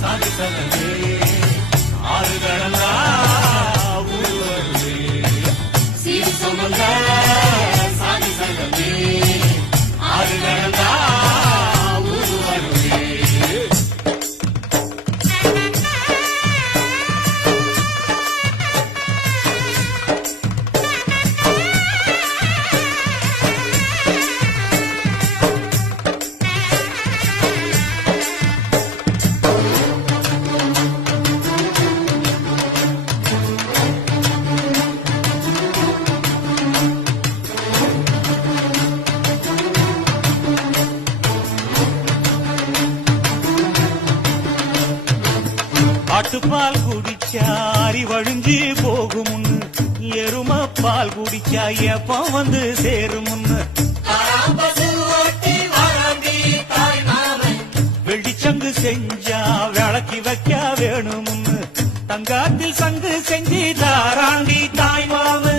Sana sana ஆட்டுப்பால் குடிச்சாரி வழிஞ்சி போகும் எரும பால் குடிச்சா எப்ப வந்து சேரும் வெள்ளிச்சங்கு செஞ்சா விளக்கி வைக்க வேணும் தங்காத்தில் சங்கு செஞ்சு தாராண்டி தாய்மாமன்